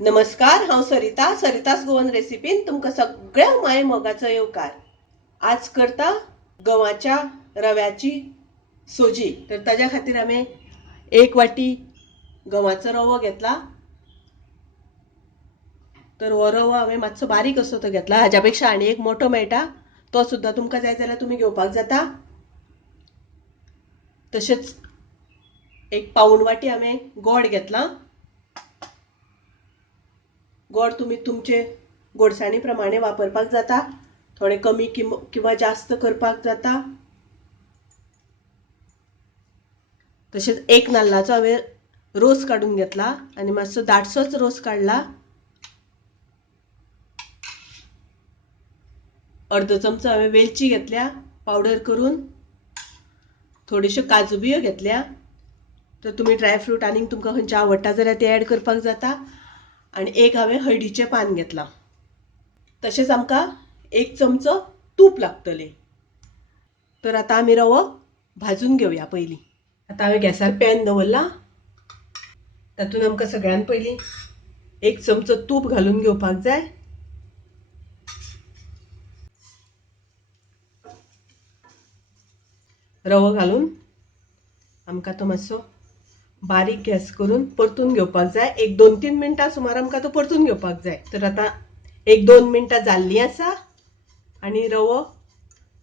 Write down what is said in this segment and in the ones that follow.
नमस्कार, हांव सरितास गोवन रेसिपीन तुमकां सगळ्या माय मोगाचो येवकार। आज करता गव्हाच्या रव्याची सोजी। तर ताज्या खातीर हांवें 1 वाटी गव्हाचो रवो घेतला। तर हो रवो हांवें मातसो बारीक असो तो घेतला, हाज्या पेक्षा आनी एक मोठो मेळटा, तो सुद्दां तुमकां जाय जाल्यार तुमी घेवपाक जाता। तशेंच 1 पाऊण वाटी हांवें गोड घेतला। गोड तुम्ही तुमचे गोडसाणी प्रमाणे वापरपाक जाता, थोडे कमी किंवा जास्त करपाक जाता। तसेच 1 नाल्लाचो हांवें रोस काढून घेतला आणि मातसो दाटसोच रोस काढला। अर्धो चमचो हांवें वेलची घेतल्या पावडर करून। थोड्योश्यो काजू बियो घेतल्या, तर तुम्ही ड्रायफ्रूट आनी तुमकां खंयचे आवडटा जाल्यार ते ऍड करपाक जाता। आणि 1 हांवें हळदीचें पान घेतला। तशेंच आमकां 1 चमचो तूप लागतले। तर आता आमी रवो भाजून घेवया पयलीं। आता हांवें गॅसार पॅन दवरला, तातूंत आमकां सगळ्यान पयलीं 1 चमचो तूप घालून घेवपाक जाय। रवो घालून आमकां तो मातसो बारीक गॅस करून परतून घेवपाक जाय। 1-2-3 मिनटां सुमार आमकां तो परतून घेवपाक जाय। तर आता 1-2 मिनटां जाल्लीं आसा आणि रवो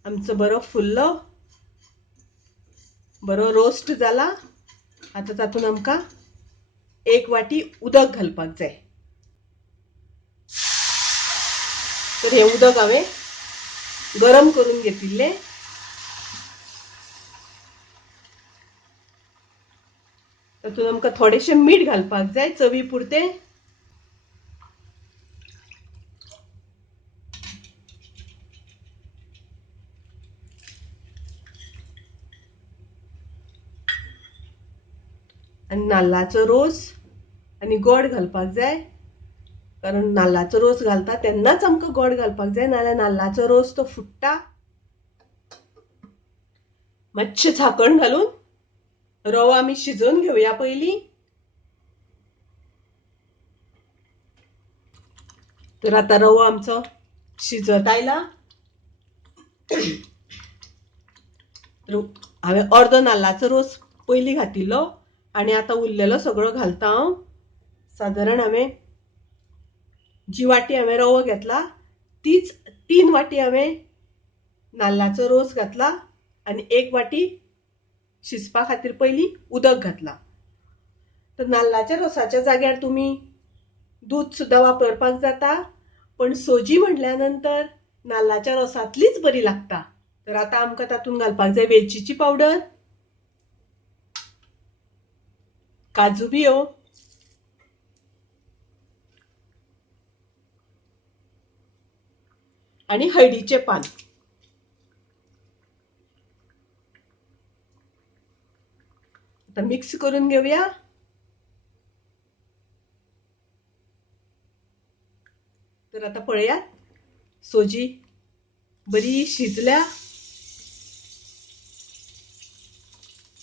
आमचो बरो फुल्लो, बरो रोस्ट जाला। आता तातूंत आमकां 1 वाटी उदक घालपाक जाय। तर हे उदक हांवें गरम करून घेतिल्लें। तातूंत आमकां थोडेशें मीठ घालपाक जाय, चवी पुरतें। आणि नाल्लाचो रोस आणि गोड घालपाक जाय, कारण नाल्लाचो रोस घालता तेन्नाच आमकां गोड घालपाक जाय, नाल्यार नाल्लाचो रोस तो फुट्टा। मातशें झाकण घालून रवो आमी शिजोवन घेवया पयलीं। तर आता रवो आमचो शिजत आयला। हांवें अर्दो नाल्लाचो रोस पयलीं घातिल्लो आणि आता उरलेलो सगळो घालता हांव। सादारण हांवें जी वाटी हांवें रवो घेतला तीच 3 वाटी हांवें नाल्लाचो रोस घातला आणि 1 वाटी शिजपा खातीर पयलीं उदक घातला। तर नाल्लाच्या रोसाच्या जाग्यार तुमी दूध सुद्दां वापरपाक जाता, पण सोजी म्हटल्या नंतर नाल्लाच्या रोसांतलीच बरी लागता। तर आता आमकां तातूंत घालपाक जाय वेलचीची पावडर, काजू बियो, आणि हळदीचें पान। आता मिक्स करून घेवया। तर आता पळयात, सोजी बरी शिजल्या,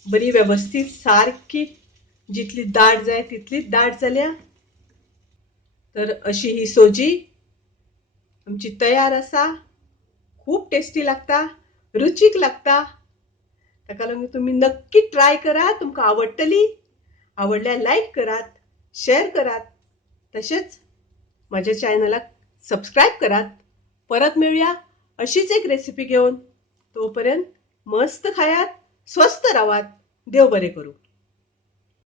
बरी व्यवस्थित सारकी जितली दाट जाय तितलीच दाट जाल्या। तर अशी ही सोजी आमची तयार आसा। खूप टेस्टी लागता, रुचीक लागता। ताका लागून तुम्ही नक्की ट्राय करात, तुमकां आवडटली। आवडल्यार लायक करात, शेअर करात, तशेंच माझ्या चॅनलाक सबस्क्राईब करात। परत मिळूया अशीच एक रेसिपी घेऊन। तोपर्यंत मस्त खायात, स्वस्त राहात, देव बरे करू।